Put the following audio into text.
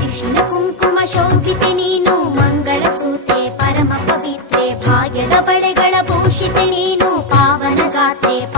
ಅರಿಶಿನ ಕುಂಕುಮ ಶೋಭಿತೆ ನೀನು, ಮಂಗಳ ಸೂತೆ ಪರಮ ಪವಿತ್ರೆ, ಭಾಗ್ಯದ ಬಳೆಗಳ ಭೂಷಿತೆ ನೀನು, ಪಾವನ ಗಾತ್ರೆ